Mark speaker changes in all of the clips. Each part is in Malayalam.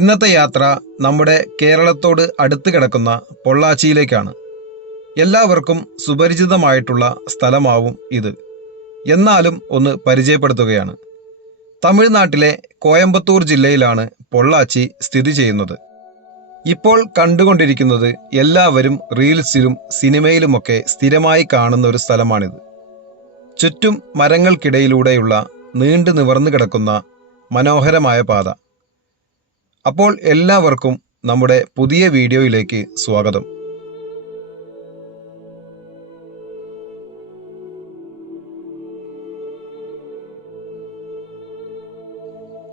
Speaker 1: ഇന്നത്തെ യാത്ര നമ്മുടെ കേരളത്തോട് അടുത്ത് കിടക്കുന്ന പൊള്ളാച്ചിയിലേക്കാണ്. എല്ലാവർക്കും സുപരിചിതമായിട്ടുള്ള സ്ഥലമാവും ഇത്. എന്നാലും ഒന്ന് പരിചയപ്പെടുത്തുകയാണ്. തമിഴ്നാട്ടിലെ കോയമ്പത്തൂർ ജില്ലയിലാണ് പൊള്ളാച്ചി സ്ഥിതി ചെയ്യുന്നത്. ഇപ്പോൾ കണ്ടുകൊണ്ടിരിക്കുന്നത് എല്ലാവരും റീൽസിലും സിനിമയിലുമൊക്കെ സ്ഥിരമായി കാണുന്ന ഒരു സ്ഥലമാണിത്. ചുറ്റും മരങ്ങൾക്കിടയിലൂടെയുള്ള നീണ്ടു നിവർന്നു കിടക്കുന്ന മനോഹരമായ പാത. അപ്പോൾ എല്ലാവർക്കും നമ്മുടെ പുതിയ വീഡിയോയിലേക്ക് സ്വാഗതം.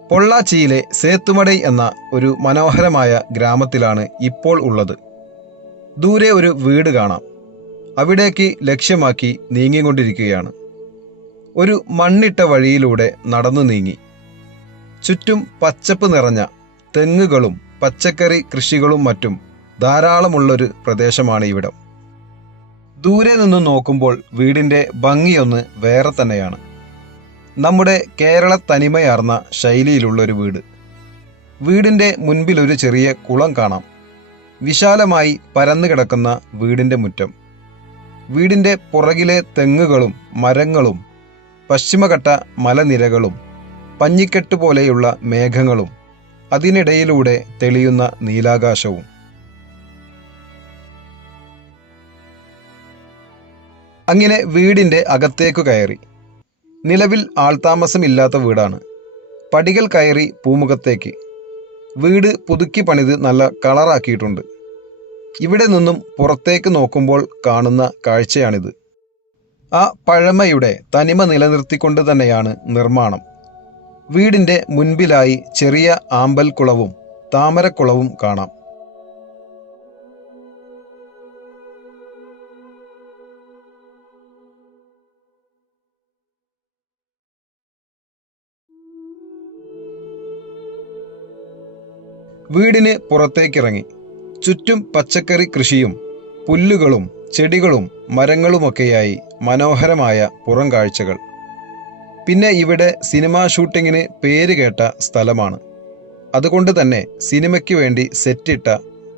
Speaker 1: പൊള്ളാച്ചിയിലെ സേത്തുമടൈ എന്ന ഒരു മനോഹരമായ ഗ്രാമത്തിലാണ് ഇപ്പോൾ ഉള്ളത്. ദൂരെ ഒരു വീട് കാണാം. അവിടേക്ക് ലക്ഷ്യമാക്കി നീങ്ങിക്കൊണ്ടിരിക്കുകയാണ്. ഒരു മണ്ണിട്ട വഴിയിലൂടെ നടന്നു നീങ്ങി. ചുറ്റും പച്ചപ്പ് നിറഞ്ഞ തെങ്ങുകളും പച്ചക്കറി കൃഷികളും മറ്റും ധാരാളമുള്ളൊരു പ്രദേശമാണ് ഇവിടം. ദൂരെ നിന്ന് നോക്കുമ്പോൾ വീടിന്റെ ഭംഗിയൊന്ന് വേറെ തന്നെയാണ്. നമ്മുടെ കേരള തനിമയാർന്ന ശൈലിയിലുള്ളൊരു വീട്. വീടിന്റെ മുൻപിൽ ഒരു ചെറിയ കുളം കാണാം. വിശാലമായി പരന്നു കിടക്കുന്ന വീടിന്റെ മുറ്റം. വീടിന്റെ പുറകിലെ തെങ്ങുകളും മരങ്ങളും പശ്ചിമഘട്ട മലനിരകളും പഞ്ഞിക്കെട്ട് പോലെയുള്ള മേഘങ്ങളും അതിനിടയിലൂടെ തെളിയുന്ന നീലാകാശവും. അങ്ങനെ വീടിന്റെ അകത്തേക്കു കയറി. നിലവിൽ ആൾതാമസമില്ലാത്ത വീടാണ്. പടികൾ കയറി പൂമുഖത്തേക്ക്. വീട് പുതുക്കി പണിത് നല്ല കളറാക്കിയിട്ടുണ്ട്. ഇവിടെ നിന്നും പുറത്തേക്ക് നോക്കുമ്പോൾ കാണുന്ന കാഴ്ചയാണിത്. ആ പഴമയുടെ തനിമ നിലനിർത്തിക്കൊണ്ട് തന്നെയാണ് നിർമ്മാണം. വീടിന്റെ മുൻപിലായി ചെറിയ ആമ്പൽക്കുളവും താമരക്കുളവും കാണാം. വീടിന് പുറത്തേക്കിറങ്ങി. ചുറ്റും പച്ചക്കറി കൃഷിയും പുല്ലുകളും ചെടികളും മരങ്ങളുമൊക്കെയായി മനോഹരമായ പുറം കാഴ്ചകൾ. പിന്നെ ഇവിടെ സിനിമാ ഷൂട്ടിങ്ങിന് പേര് കേട്ട സ്ഥലമാണ്. അതുകൊണ്ട് തന്നെ സിനിമയ്ക്ക് വേണ്ടി സെറ്റിട്ട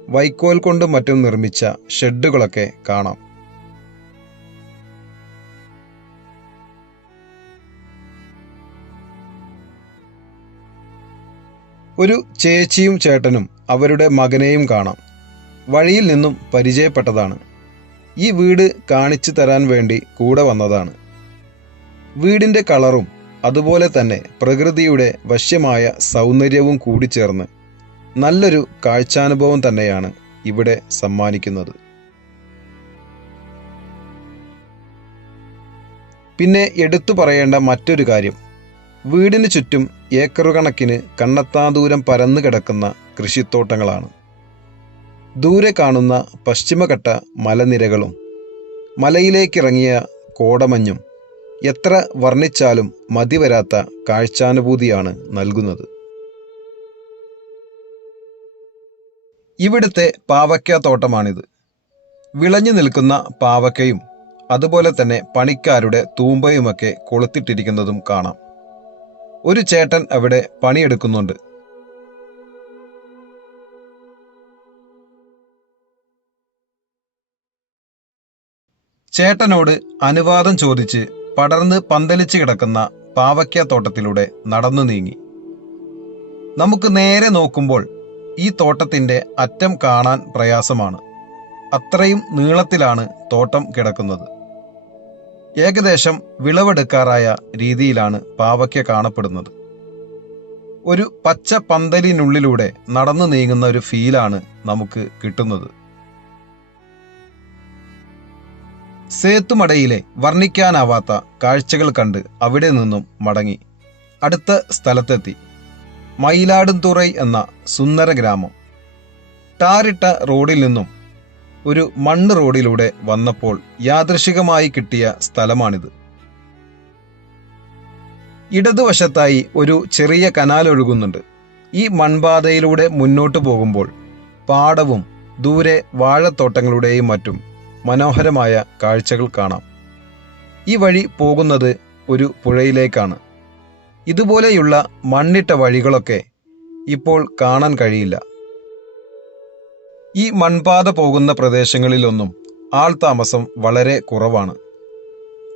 Speaker 1: വൈക്കോൽ കൊണ്ടും മറ്റും നിർമ്മിച്ച ഷെഡുകളൊക്കെ കാണാം. ഒരു ചേച്ചിയും ചേട്ടനും അവരുടെ മകനെയും കാണാം. വഴിയിൽ നിന്നും പരിചയപ്പെട്ടതാണ്. ഈ വീട് കാണിച്ചു തരാൻ വേണ്ടി കൂടെ വന്നതാണ്. വീടിന്റെ കളറും അതുപോലെ തന്നെ പ്രകൃതിയുടെ വശ്യമായ സൗന്ദര്യവും കൂടി കൂടിച്ചേർന്ന് നല്ലൊരു കാഴ്ചാനുഭവം തന്നെയാണ് ഇവിടെ സമ്മാനിക്കുന്നത്. പിന്നെ എടുത്തു പറയേണ്ട മറ്റൊരു കാര്യം വീടിന് ചുറ്റും ഏക്കറുകണക്കിന് കണ്ണെത്താ ദൂരം പരന്നു കിടക്കുന്ന കൃഷിത്തോട്ടങ്ങളാണ്. ദൂരെ കാണുന്ന പശ്ചിമഘട്ട മലനിരകളും മലയിലേക്കിറങ്ങിയ കോടമഞ്ഞും എത്ര വർണിച്ചാലും മതിവരാത്ത കാഴ്ചാനുഭൂതിയാണ് നൽകുന്നത്. ഇവിടുത്തെ പാവയ്ക്ക തോട്ടമാണിത്. വിളഞ്ഞു നിൽക്കുന്ന പാവയ്ക്കയും അതുപോലെ തന്നെ പണിക്കാരുടെ തൂമ്പയുമൊക്കെ കൊളുത്തിട്ടിരിക്കുന്നതും കാണാം. ഒരു ചേട്ടൻ അവിടെ പണിയെടുക്കുന്നുണ്ട്. ചേട്ടനോട് അനുവാദം ചോദിച്ച് പടർന്ന് പന്തലിച്ച് കിടക്കുന്ന പാവയ്ക്ക തോട്ടത്തിലൂടെ നടന്നു നീങ്ങി. നമുക്ക് നേരെ നോക്കുമ്പോൾ ഈ തോട്ടത്തിന്റെ അറ്റം കാണാൻ പ്രയാസമാണ്. അത്രയും നീളത്തിലാണ് തോട്ടം കിടക്കുന്നത്. ഏകദേശം വിളവെടുക്കാറായ രീതിയിലാണ് പാവയ്ക്ക കാണപ്പെടുന്നത്. ഒരു പച്ച പന്തലിനുള്ളിലൂടെ നടന്നു നീങ്ങുന്ന ഒരു ഫീലാണ് നമുക്ക് കിട്ടുന്നത്. സേത്തുമടയിലെ വർണിക്കാനാവാത്ത കാഴ്ചകൾ കണ്ട് അവിടെ നിന്നും മടങ്ങി. അടുത്ത സ്ഥലത്തെത്തി. മയിലാടുംതുറൈ എന്ന സുന്ദര ഗ്രാമം. ടാറിട്ട റോഡിൽ നിന്നും ഒരു മണ്ണ് റോഡിലൂടെ വന്നപ്പോൾ യാദൃശികമായി കിട്ടിയ സ്ഥലമാണിത്. ഇടതുവശത്തായി ഒരു ചെറിയ കനാൽ ഒഴുകുന്നുണ്ട്. ഈ മൺപാതയിലൂടെ മുന്നോട്ടു പോകുമ്പോൾ പാടവും ദൂരെ വാഴത്തോട്ടങ്ങളുടെയും മറ്റും മനോഹരമായ കാഴ്ചകൾ കാണാം. ഈ വഴി പോകുന്നത് ഒരു പുഴയിലേക്കാണ്. ഇതുപോലെയുള്ള മണ്ണിട്ട വഴികളൊക്കെ ഇപ്പോൾ കാണാൻ കഴിയില്ല. ഈ മൺപാത പോകുന്ന പ്രദേശങ്ങളിലൊന്നും ആൾ താമസം വളരെ കുറവാണ്.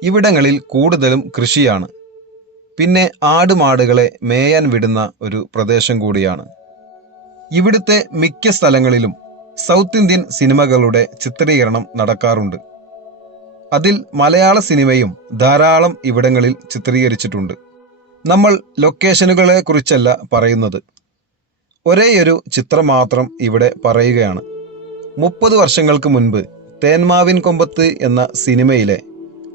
Speaker 1: ഇവിടങ്ങളിൽ കൂടുതലും കൃഷിയാണ്. പിന്നെ ആടുമാടുകളെ മേയാൻ വിടുന്ന ഒരു പ്രദേശം കൂടിയാണ്. ഇവിടുത്തെ മിക്ക സ്ഥലങ്ങളിലും സൗത്ത് ഇന്ത്യൻ സിനിമകളുടെ ചിത്രീകരണം നടക്കാറുണ്ട്. അതിൽ മലയാള സിനിമയും ധാരാളം ഇവിടങ്ങളിൽ ചിത്രീകരിച്ചിട്ടുണ്ട്. നമ്മൾ ലൊക്കേഷനുകളെ കുറിച്ചല്ല പറയുന്നത്. ഒരേയൊരു ചിത്രം മാത്രം ഇവിടെ പറയുകയാണ്. മുപ്പത് വർഷങ്ങൾക്ക് മുൻപ് തേന്മാവിൻ കൊമ്പത്ത് എന്ന സിനിമയിലെ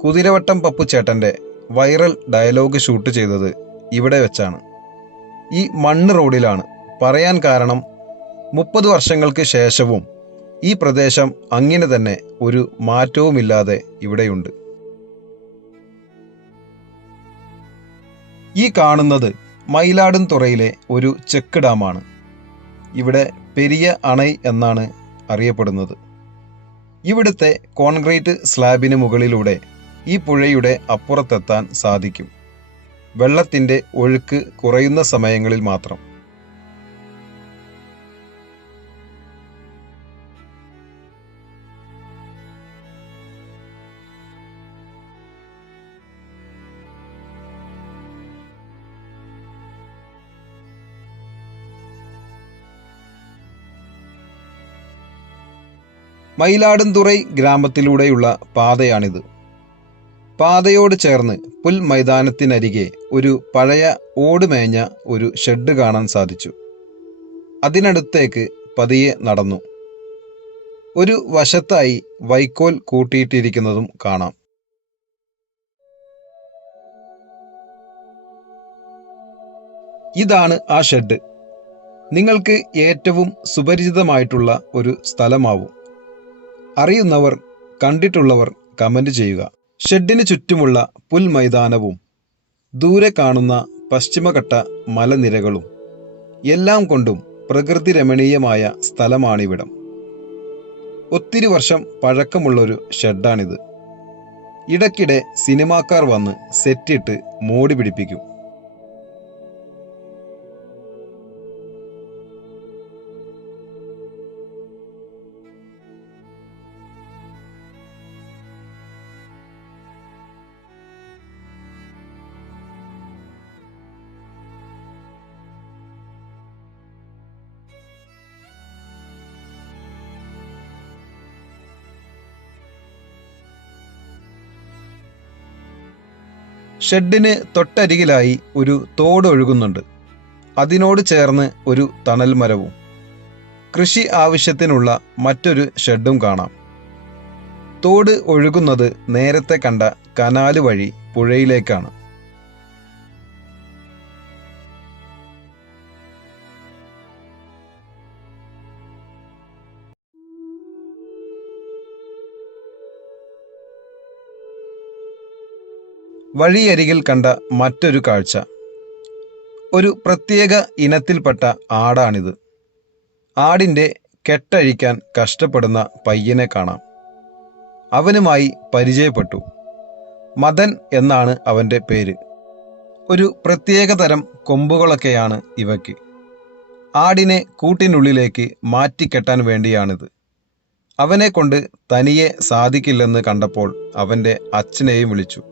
Speaker 1: കുതിരവട്ടം പപ്പുച്ചേട്ടന്റെ വൈറൽ ഡയലോഗ് ഷൂട്ട് ചെയ്തത് ഇവിടെ വെച്ചാണ്. ഈ മണ്ണ് റോഡിലാണ്. പറയാൻ കാരണം മുപ്പത് വർഷങ്ങൾക്ക് ശേഷവും ഈ പ്രദേശം അങ്ങനെ തന്നെ ഒരു മാറ്റവുമില്ലാതെ ഇവിടെയുണ്ട്. ഈ കാണുന്നത് മൈലാടും തുറയിലെ ഒരു ചെക്ക് ഡാമാണ്. ഇവിടെ പെരിയ അണൈ എന്നാണ് അറിയപ്പെടുന്നത്. ഇവിടുത്തെ കോൺക്രീറ്റ് സ്ലാബിന് മുകളിലൂടെ ഈ പുഴയുടെ അപ്പുറത്തെത്താൻ സാധിക്കും. വെള്ളത്തിന്റെ ഒഴുക്ക് കുറയുന്ന സമയങ്ങളിൽ മാത്രം. മയിലാടുംതുറൈ ഗ്രാമത്തിലൂടെയുള്ള പാതയാണിത്. പാതയോട് ചേർന്ന് പുൽ മൈതാനത്തിനരികെ ഒരു പഴയ ഓടുമേഞ്ഞ ഒരു ഷെഡ് കാണാൻ സാധിച്ചു. അതിനടുത്തേക്ക് പതിയെ നടന്നു. ഒരു വശത്തായി വൈക്കോൽ കൂട്ടിയിട്ടിരിക്കുന്നതും കാണാം. ഇതാണ് ആ ഷെഡ്. നിങ്ങൾക്ക് ഏറ്റവും സുപരിചിതമായിട്ടുള്ള ഒരു സ്ഥലമാവും. അറിയുന്നവർ കണ്ടിട്ടുള്ളവർ കമന്റ് ചെയ്യുക. ഷെഡിന് ചുറ്റുമുള്ള പുൽമൈതാനവും ദൂരെ കാണുന്ന പശ്ചിമഘട്ട മലനിരകളും എല്ലാം കൊണ്ടും പ്രകൃതി രമണീയമായ സ്ഥലമാണിവിടം. ഒത്തിരി വർഷം പഴക്കമുള്ളൊരു ഷെഡാണിത്. ഇടയ്ക്കിടെ സിനിമാക്കാർ വന്ന് സെറ്റിട്ട് മോടി പിടിപ്പിക്കും. ഷെഡിന് തൊട്ടരികിലായി ഒരു തോട് ഒഴുകുന്നുണ്ട് അതിനോട് ചേർന്ന് ഒരു തണൽ മരവും കൃഷി ആവശ്യത്തിനുള്ള മറ്റൊരു ഷെഡും കാണാം. തോട് ഒഴുകുന്നത് നേരത്തെ കണ്ട കനാല് വഴി പുഴയിലേക്കാണ്. വഴിയരികിൽ കണ്ട മറ്റൊരു കാഴ്ച. ഒരു പ്രത്യേക ഇനത്തിൽപ്പെട്ട ആടാണിത്. ആടിന്റെ കെട്ടഴിക്കാൻ കഷ്ടപ്പെടുന്ന പയ്യനെ കാണാം. അവനുമായി പരിചയപ്പെട്ടു. മദൻ എന്നാണ് അവന്റെ പേര്. ഒരു പ്രത്യേക തരം കൊമ്പുകളൊക്കെയാണ് ഇവയ്ക്ക്. ആടിനെ കൂട്ടിനുള്ളിലേക്ക് മാറ്റിക്കെട്ടാൻ വേണ്ടിയാണിത്. അവനെ കൊണ്ട് തനിയെ സാധിക്കില്ലെന്ന് കണ്ടപ്പോൾ അവന്റെ അച്ഛനെയും വിളിച്ചു.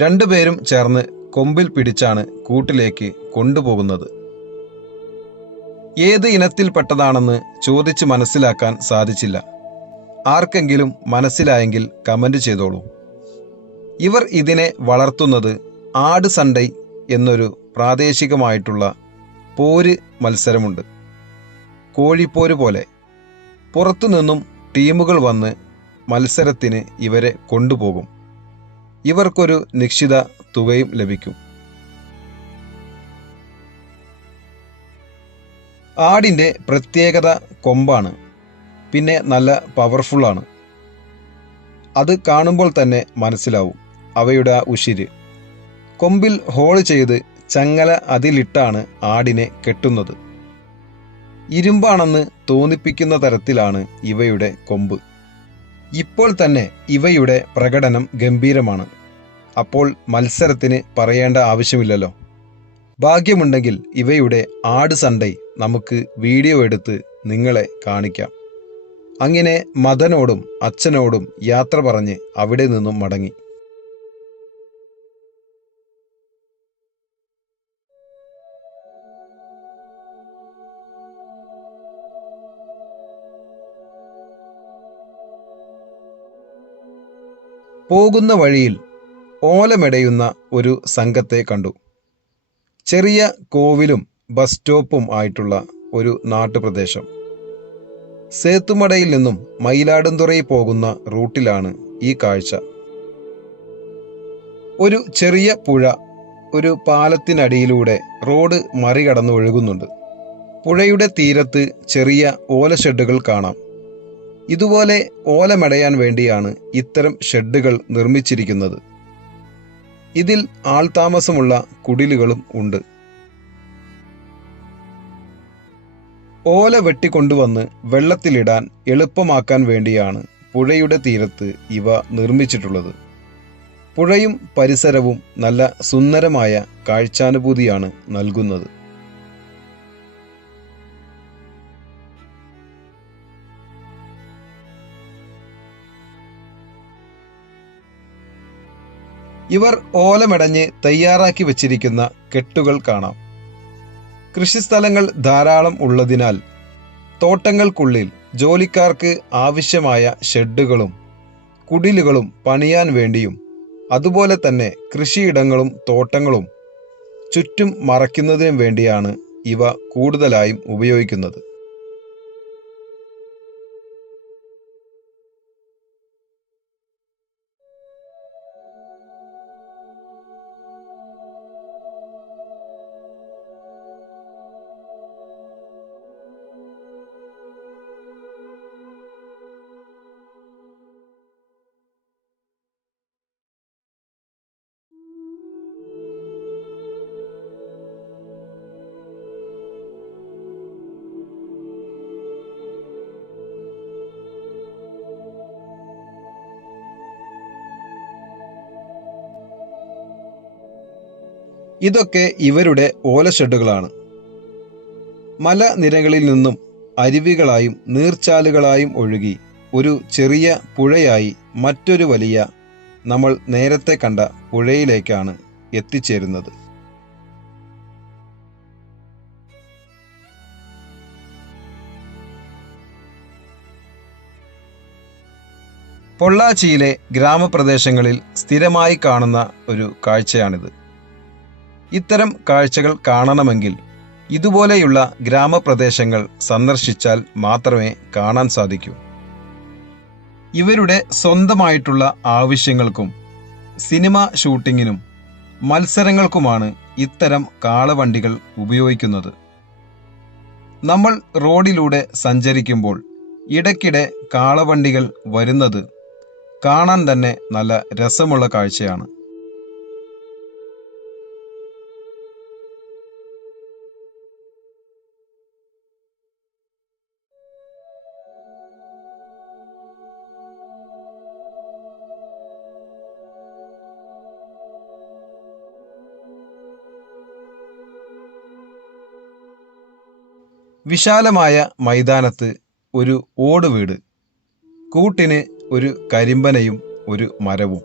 Speaker 1: രണ്ടുപേരും ചേർന്ന് കൊമ്പിൽ പിടിച്ചാണ് കൂട്ടിലേക്ക് കൊണ്ടുപോകുന്നത്. ഏത് ഇനത്തിൽപ്പെട്ടതാണെന്ന് ചോദിച്ച് മനസ്സിലാക്കാൻ സാധിച്ചില്ല. ആർക്കെങ്കിലും മനസ്സിലായെങ്കിൽ കമന്റ് ചെയ്തോളൂ. ഇവർ ഇതിനെ വളർത്തുന്നത് ആട് സണ്ടൈ എന്നൊരു പ്രാദേശികമായിട്ടുള്ള പോര് മത്സരമുണ്ട്. കോഴിപ്പോര് പോലെ. പുറത്തുനിന്നും ടീമുകൾ വന്ന് മത്സരത്തിന് ഇവരെ കൊണ്ടുപോകും. ഇവർക്കൊരു നിശ്ചിത തുകയും ലഭിക്കും. ആടിന്റെ പ്രത്യേകത കൊമ്പാണ് പിന്നെ നല്ല പവർഫുള്ളാണ് അത് കാണുമ്പോൾ തന്നെ മനസ്സിലാവും അവയുടെ ആ ഉശിര്. കൊമ്പിൽ ഹോൾ ചെയ്ത് ചങ്ങല അതിലിട്ടാണ് ആടിനെ കെട്ടുന്നത്. ഇരുമ്പാണെന്ന് തോന്നിപ്പിക്കുന്ന തരത്തിലാണ് ഇവയുടെ കൊമ്പ്. ഇപ്പോൾ തന്നെ ഇവയുടെ പ്രകടനം ഗംഭീരമാണ്. അപ്പോൾ മത്സരത്തിന് പറയേണ്ട ആവശ്യമില്ലല്ലോ. ഭാഗ്യമുണ്ടെങ്കിൽ ഇവയുടെ ആട് സൺഡേ നമുക്ക് വീഡിയോ എടുത്ത് നിങ്ങളെ കാണിക്കാം. അങ്ങനെ മദനോടും അച്ഛനോടും യാത്ര പറഞ്ഞ് അവിടെ നിന്നും മടങ്ങി. പോകുന്ന വഴിയിൽ ഓലമെടയുന്ന ഒരു സംഘത്തെ കണ്ടു. ചെറിയ കോവിലും ബസ് സ്റ്റോപ്പും ആയിട്ടുള്ള ഒരു നാട്ടുപ്രദേശം. സേത്തുമടയിൽ നിന്നും മയിലാടുംതുറയിൽ പോകുന്ന റൂട്ടിലാണ് ഈ കാഴ്ച. ഒരു ചെറിയ പുഴ ഒരു പാലത്തിനടിയിലൂടെ റോഡ് മറികടന്ന് ഒഴുകുന്നുണ്ട്. പുഴയുടെ തീരത്ത് ചെറിയ ഓല ഷെഡുകൾ കാണാം. ഇതുപോലെ ഓലമടയാൻ വേണ്ടിയാണ് ഇത്തരം ഷെഡുകൾ നിർമ്മിച്ചിരിക്കുന്നത്. ഇതിൽ ആൾതാമസമുള്ള കുടിലുകളും ഉണ്ട്. ഓല വെട്ടിക്കൊണ്ടുവന്ന് വെള്ളത്തിലിടാൻ എളുപ്പമാക്കാൻ വേണ്ടിയാണ് പുഴയുടെ തീരത്ത് ഇവ നിർമ്മിച്ചിട്ടുള്ളത്. പുഴയും പരിസരവും നല്ല സുന്ദരമായ കാഴ്ചാനുഭൂതിയാണ് നൽകുന്നത്. ഇവർ ഓലമെടഞ്ഞ് തയ്യാറാക്കി വച്ചിരിക്കുന്ന കെട്ടുകൾ കാണാം. കൃഷിസ്ഥലങ്ങൾ ധാരാളം ഉള്ളതിനാൽ തോട്ടങ്ങൾക്കുള്ളിൽ ജോലിക്കാർക്ക് ആവശ്യമായ ഷെഡുകളും കുടിലുകളും പണിയാൻ വേണ്ടിയും അതുപോലെ തന്നെ കൃഷിയിടങ്ങളും തോട്ടങ്ങളും ചുറ്റും മറയ്ക്കുന്നതിനും വേണ്ടിയാണ് ഇവ കൂടുതലായും ഉപയോഗിക്കുന്നത്. ഇതൊക്കെ ഇവരുടെ ഓലഷെഡുകളാണ്. മലനിരകളിൽ നിന്നും അരുവികളായും നീർച്ചാലുകളായും ഒഴുകി ഒരു ചെറിയ പുഴയായി മറ്റൊരു വലിയ നമ്മൾ നേരത്തെ കണ്ട പുഴയിലേക്കാണ് എത്തിച്ചേരുന്നത്. പൊള്ളാച്ചിയിലെ ഗ്രാമപ്രദേശങ്ങളിൽ സ്ഥിരമായി കാണുന്ന ഒരു കാഴ്ചയാണിത്. ഇത്തരം കാഴ്ചകൾ കാണണമെങ്കിൽ ഇതുപോലെയുള്ള ഗ്രാമപ്രദേശങ്ങൾ സന്ദർശിച്ചാൽ മാത്രമേ കാണാൻ സാധിക്കൂ. ഇവരുടെ സ്വന്തമായിട്ടുള്ള ആവശ്യങ്ങൾക്കും സിനിമ ഷൂട്ടിങ്ങിനും മത്സരങ്ങൾക്കുമാണ് ഇത്തരം കാളവണ്ടികൾ ഉപയോഗിക്കുന്നത്. നമ്മൾ റോഡിലൂടെ സഞ്ചരിക്കുമ്പോൾ ഇടയ്ക്കിടെ കാളവണ്ടികൾ വരുന്നത് കാണാൻ തന്നെ നല്ല രസമുള്ള കാഴ്ചയാണ്. വിശാലമായ മൈതാനത്ത് ഒരു ഓട് വീട് കൂട്ടിന് ഒരു കരിമ്പനയും ഒരു മരവും.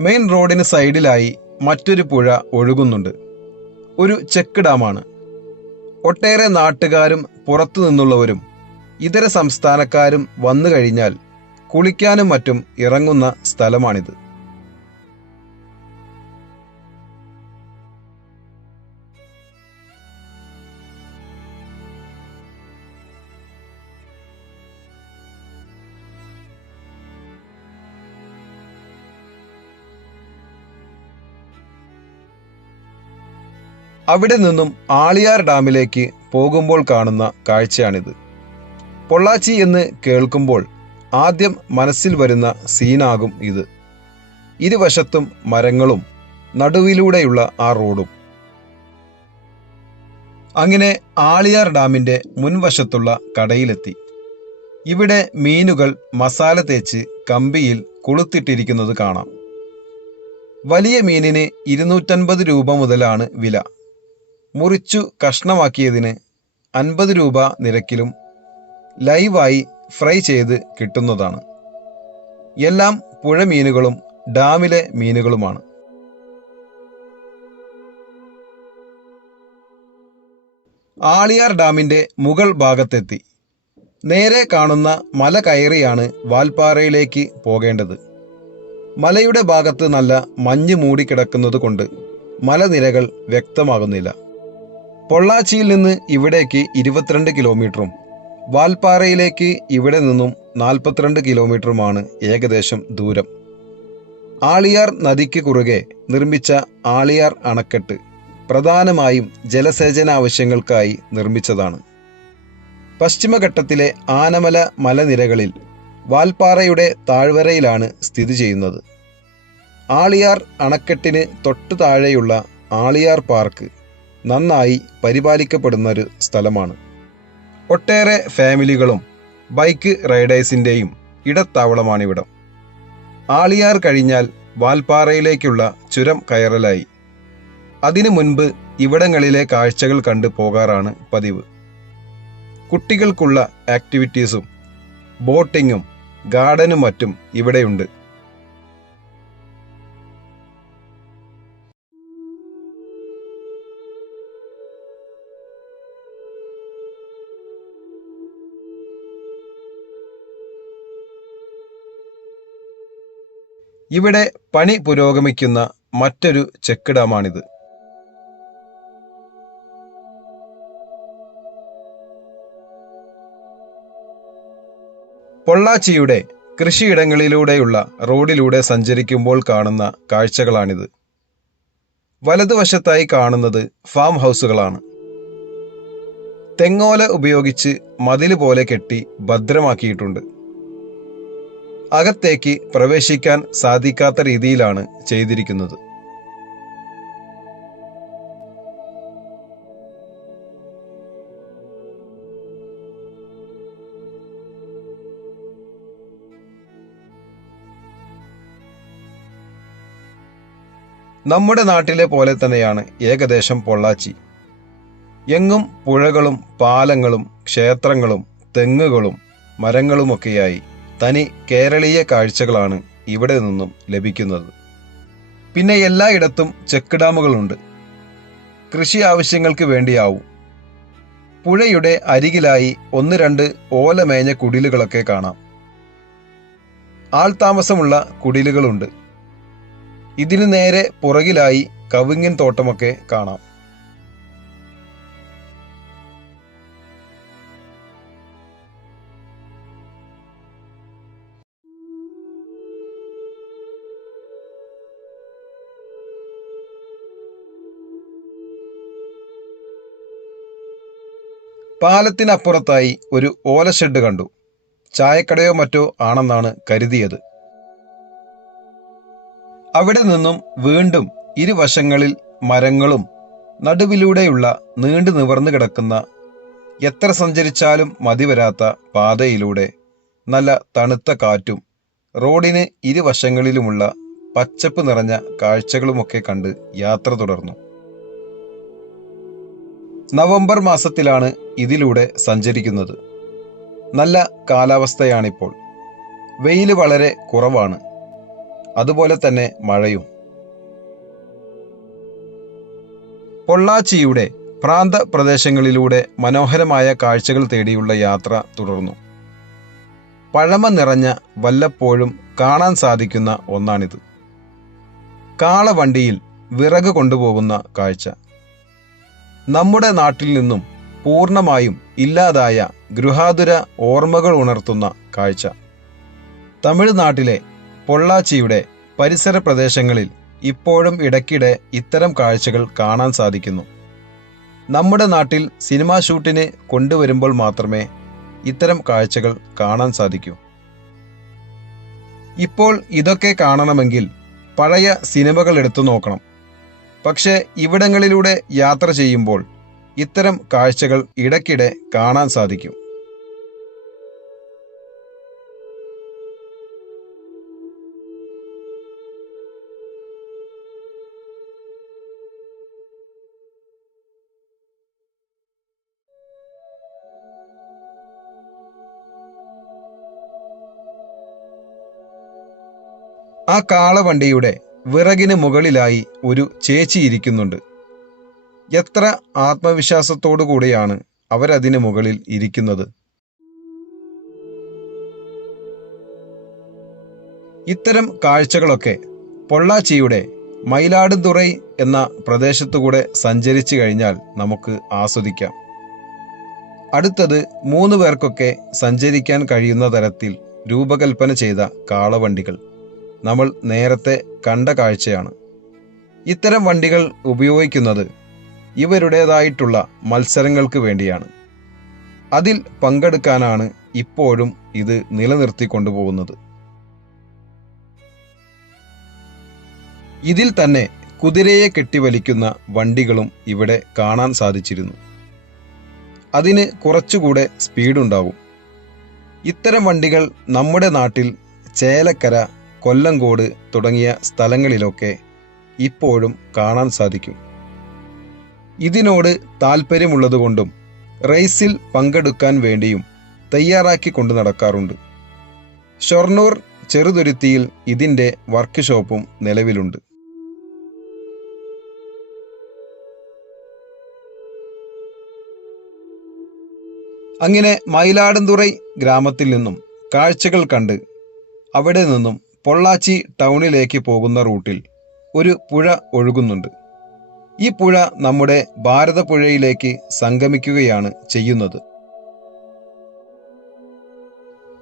Speaker 1: മെയിൻ റോഡിന് സൈഡിലായി മറ്റൊരു പുഴ ഒഴുകുന്നുണ്ട്. ഒരു ചെക്ക് ഡാമാണ്. ഒട്ടേറെ നാട്ടുകാരും പുറത്തു നിന്നുള്ളവരും ഇതര സംസ്ഥാനക്കാരും വന്നു കഴിഞ്ഞാൽ കുളിക്കാനും മറ്റും ഇറങ്ങുന്ന സ്ഥലമാണിത്. അവിടെ നിന്നും ആളിയാർ ഡാമിലേക്ക് പോകുമ്പോൾ കാണുന്ന കാഴ്ചയാണിത്. പൊള്ളാച്ചി എന്ന് കേൾക്കുമ്പോൾ ആദ്യം മനസ്സിൽ വരുന്ന സീനാകും ഇത്. ഇരുവശത്തും മരങ്ങളും നടുവിലൂടെയുള്ള ആ റോഡും. അങ്ങനെ ആളിയാർ ഡാമിന്റെ മുൻവശത്തുള്ള കടയിലെത്തി. ഇവിടെ മീനുകൾ മസാല തേച്ച് കമ്പിയിൽ കൊളുത്തിട്ടിരിക്കുന്നത് കാണാം. വലിയ മീനിന് ഇരുന്നൂറ്റൻപത് രൂപ മുതലാണ് വില. മുറിച്ചു കഷ്ണമാക്കിയതിന് അൻപത് രൂപ നിരക്കിലും ലൈവായി ഫ്രൈ ചെയ്ത് കിട്ടുന്നതാണ്. എല്ലാം പുഴ മീനുകളും ഡാമിലെ മീനുകളുമാണ്. ആളിയാർ ഡാമിന്റെ മുകൾ ഭാഗത്തെത്തി. നേരെ കാണുന്ന മല കയറിയാണ് വാൽപ്പാറയിലേക്ക് പോകേണ്ടത്. മലയുടെ ഭാഗത്ത് നല്ല മഞ്ഞ് മൂടിക്കിടക്കുന്നത് കൊണ്ട് മലനിരകൾ വ്യക്തമാകുന്നില്ല. പൊള്ളാച്ചിയിൽ നിന്ന് ഇവിടേക്ക് ഇരുപത്തിരണ്ട് കിലോമീറ്ററും വാൽപ്പാറയിലേക്ക് ഇവിടെ നിന്നും നാൽപ്പത്തിരണ്ട് കിലോമീറ്ററുമാണ് ഏകദേശം ദൂരം. ആളിയാർ നദിക്ക് കുറുകെ നിർമ്മിച്ച ആളിയാർ അണക്കെട്ട് പ്രധാനമായും ജലസേചന ആവശ്യങ്ങൾക്കായി നിർമ്മിച്ചതാണ്. പശ്ചിമഘട്ടത്തിലെ ആനമല മലനിരകളിൽ വാൽപ്പാറയുടെ താഴ്വരയിലാണ് സ്ഥിതി ചെയ്യുന്നത്. ആളിയാർ അണക്കെട്ടിന് തൊട്ടു താഴെയുള്ള ആളിയാർ പാർക്ക് നന്നായി പരിപാലിക്കപ്പെടുന്നൊരു സ്ഥലമാണ്. ഒട്ടേറെ ഫാമിലികളും ബൈക്ക് റൈഡേഴ്സിന്റെയും ഇടത്താവളമാണിവിടം. ആളിയാർ കഴിഞ്ഞാൽ വാൽപ്പാറയിലേക്കുള്ള ചുരം കയറലായി. അതിനു മുൻപ് ഇവിടങ്ങളിലെ കാഴ്ചകൾ കണ്ടു പോകാറാണ് പതിവ്. കുട്ടികൾക്കുള്ള ആക്ടിവിറ്റീസും ബോട്ടിങ്ങും ഗാർഡനും മറ്റും ഇവിടെയുണ്ട്. ഇവിടെ പണി പുരോഗമിക്കുന്ന മറ്റൊരു ചെക്ക് ഡാമാണിത് പൊള്ളാച്ചിയുടെ കൃഷിയിടങ്ങളിലൂടെയുള്ള റോഡിലൂടെ സഞ്ചരിക്കുമ്പോൾ കാണുന്ന കാഴ്ചകളാണിത്. വലതുവശത്തായി കാണുന്നത് ഫാം ഹൗസുകളാണ്. തെങ്ങോല ഉപയോഗിച്ച് മതിൽ പോലെ കെട്ടി ഭദ്രമാക്കിയിട്ടുണ്ട്. അകത്തേക്ക് പ്രവേശിക്കാൻ സാധിക്കാത്ത രീതിയിലാണ് ചെയ്തിരിക്കുന്നത്. നമ്മുടെ നാട്ടിലെ പോലെ തന്നെയാണ് ഏകദേശം പൊള്ളാച്ചി. എങ്ങും പുഴകളും പാലങ്ങളും ക്ഷേത്രങ്ങളും തെങ്ങുകളും മരങ്ങളുമൊക്കെയായി. തനി കേരളീയ കാഴ്ചകളാണ് ഇവിടെ നിന്നും ലഭിക്കുന്നത്. പിന്നെ എല്ലായിടത്തും ചെക്ക് ഡാമുകളുണ്ട്. കൃഷി ആവശ്യങ്ങൾക്ക് വേണ്ടിയാവും. പുഴയുടെ അരികിലായി ഒന്ന് രണ്ട് ഓലമേഞ്ഞ കുടിലുകളൊക്കെ കാണാം. ആൾതാമസമുള്ള കുടിലുകളുണ്ട്. ഇതിനു നേരെ പുറകിലായി കവുങ്ങിൻ തോട്ടമൊക്കെ കാണാം. പാലത്തിനപ്പുറത്തായി ഒരു ഓല ഷെഡ് കണ്ടു. ചായക്കടയോ മറ്റോ ആണെന്നാണ് കരുതിയത്. അവിടെ നിന്നും വീണ്ടും ഇരുവശങ്ങളിൽ മരങ്ങളും നടുവിലൂടെയുള്ള നീണ്ടു നിവർന്നു കിടക്കുന്ന എത്ര സഞ്ചരിച്ചാലും മതിവരാത്ത പാതയിലൂടെ നല്ല തണുത്ത കാറ്റും റോഡിന് ഇരുവശങ്ങളിലുമുള്ള പച്ചപ്പ് നിറഞ്ഞ കാഴ്ചകളുമൊക്കെ കണ്ട് യാത്ര തുടർന്നു. നവംബർ മാസത്തിലാണ് ഇതിലൂടെ സഞ്ചരിക്കുന്നത്. നല്ല കാലാവസ്ഥയാണിപ്പോൾ. വെയിൽ വളരെ കുറവാണ്. അതുപോലെ തന്നെ മഴയും. പൊള്ളാച്ചിയുടെ പ്രാന്ത പ്രദേശങ്ങളിലൂടെ മനോഹരമായ കാഴ്ചകൾ തേടിയുള്ള യാത്ര തുടർന്നു. പഴമ നിറഞ്ഞ വല്ലപ്പോഴും കാണാൻ സാധിക്കുന്ന ഒന്നാണിത്. കാളവണ്ടിയിൽ വിറക് കൊണ്ടുപോകുന്ന കാഴ്ച. നമ്മുടെ നാട്ടിൽ നിന്നും പൂർണമായും ഇല്ലാതായ ഗൃഹാതുര ഓർമ്മകൾ ഉണർത്തുന്ന കാഴ്ച. തമിഴ്നാട്ടിലെ പൊള്ളാച്ചിയുടെ പരിസര പ്രദേശങ്ങളിൽ ഇപ്പോഴും ഇടയ്ക്കിടെ ഇത്തരം കാഴ്ചകൾ കാണാൻ സാധിക്കുന്നു. നമ്മുടെ നാട്ടിൽ സിനിമാ ഷൂട്ടിന് കൊണ്ടുവരുമ്പോൾ മാത്രമേ ഇത്തരം കാഴ്ചകൾ കാണാൻ സാധിക്കൂ. ഇപ്പോൾ ഇതൊക്കെ കാണണമെങ്കിൽ പഴയ സിനിമകൾ എടുത്തു നോക്കണം. പക്ഷേ ഇവിടങ്ങളിലൂടെ യാത്ര ചെയ്യുമ്പോൾ ഇത്തരം കാഴ്ചകൾ ഇടയ്ക്കിടെ കാണാൻ സാധിക്കും. ആ കാളവണ്ടിയുടെ വിറകിന് മുകളിലായി ഒരു ചേച്ചി ഇരിക്കുന്നുണ്ട്. എത്ര ആത്മവിശ്വാസത്തോടു കൂടിയാണ് അവരതിന് മുകളിൽ ഇരിക്കുന്നത്? ഇത്തരം കാഴ്ചകളൊക്കെ പൊള്ളാച്ചിയുടെ മയിലാടുതുറൈ എന്ന പ്രദേശത്തുകൂടെ സഞ്ചരിച്ചു കഴിഞ്ഞാൽ നമുക്ക് ആസ്വദിക്കാം. അടുത്തത് മൂന്ന് പേർക്കൊക്കെ സഞ്ചരിക്കാൻ കഴിയുന്ന തരത്തിൽ രൂപകൽപ്പന ചെയ്ത കാളവണ്ടികൾ. നമ്മൾ നേരത്തെ കണ്ട കാഴ്ചയാണ്. ഇത്തരം വണ്ടികൾ ഉപയോഗിക്കുന്നത് ഇവരുടേതായിട്ടുള്ള മത്സരങ്ങൾക്ക് വേണ്ടിയാണ്. അതിൽ പങ്കെടുക്കാനാണ് ഇപ്പോഴും ഇത് നിലനിർത്തിക്കൊണ്ടുപോകുന്നത്. ഇതിൽ തന്നെ കുതിരയെ കെട്ടിവലിക്കുന്ന വണ്ടികളും ഇവിടെ കാണാൻ സാധിച്ചിരുന്നു. അതിന് കുറച്ചുകൂടെ സ്പീഡുണ്ടാവും. ഇത്തരം വണ്ടികൾ നമ്മുടെ നാട്ടിൽ ചേലക്കര കൊല്ലങ്കോട് തുടങ്ങിയ സ്ഥലങ്ങളിലൊക്കെ ഇപ്പോഴും കാണാൻ സാധിക്കും. ഇതിനോട് താല്പര്യമുള്ളതുകൊണ്ടും റേസിൽ പങ്കെടുക്കാൻ വേണ്ടിയും തയ്യാറാക്കി കൊണ്ടു നടക്കാറുണ്ട്. ഷൊർണൂർ ചെറുതുരുത്തിയിൽ ഇതിന്റെ വർക്ക് ഷോപ്പും നിലവിലുണ്ട്. അങ്ങനെ മയിലാടുംതുറൈ ഗ്രാമത്തിൽ നിന്നും കാഴ്ചകൾ കണ്ട് അവിടെ നിന്നും പൊള്ളാച്ചി ടൗണിലേക്ക് പോകുന്ന റൂട്ടിൽ ഒരു പുഴ ഒഴുകുന്നുണ്ട്. ഈ പുഴ നമ്മുടെ ഭാരതപ്പുഴയിലേക്ക് സംഗമിക്കുകയാണ് ചെയ്യുന്നത്.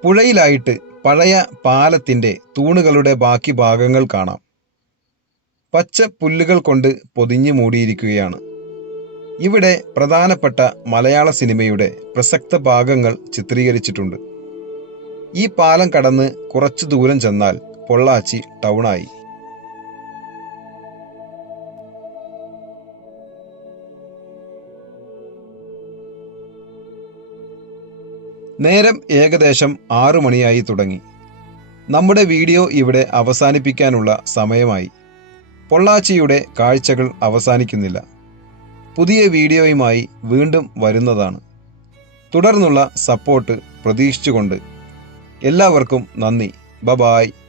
Speaker 1: പുഴയിലായിട്ട് പഴയ പാലത്തിന്റെ തൂണുകളുടെ ബാക്കി ഭാഗങ്ങൾ കാണാം. പച്ച പുല്ലുകൾ കൊണ്ട് പൊതിഞ്ഞു മൂടിയിരിക്കുകയാണ്. ഇവിടെ പ്രധാനപ്പെട്ട മലയാള സിനിമയുടെ പ്രസക്ത ഭാഗങ്ങൾ ചിത്രീകരിച്ചിട്ടുണ്ട്. ഈ പാലം കടന്ന് കുറച്ചു ദൂരം ചെന്നാൽ പൊള്ളാച്ചി ടൗണായി. നേരം ഏകദേശം ആറു മണിയായി തുടങ്ങി. നമ്മുടെ വീഡിയോ ഇവിടെ അവസാനിപ്പിക്കാനുള്ള സമയമായി. പൊള്ളാച്ചിയുടെ കാഴ്ചകൾ അവസാനിക്കുന്നില്ല. പുതിയ വീഡിയോയുമായി വീണ്ടും വരുന്നതാണ്. തുടർന്നുള്ള സപ്പോർട്ട് പ്രതീക്ഷിച്ചുകൊണ്ട് എല്ലാവർക്കും നന്ദി. ബബായ്. ബായ്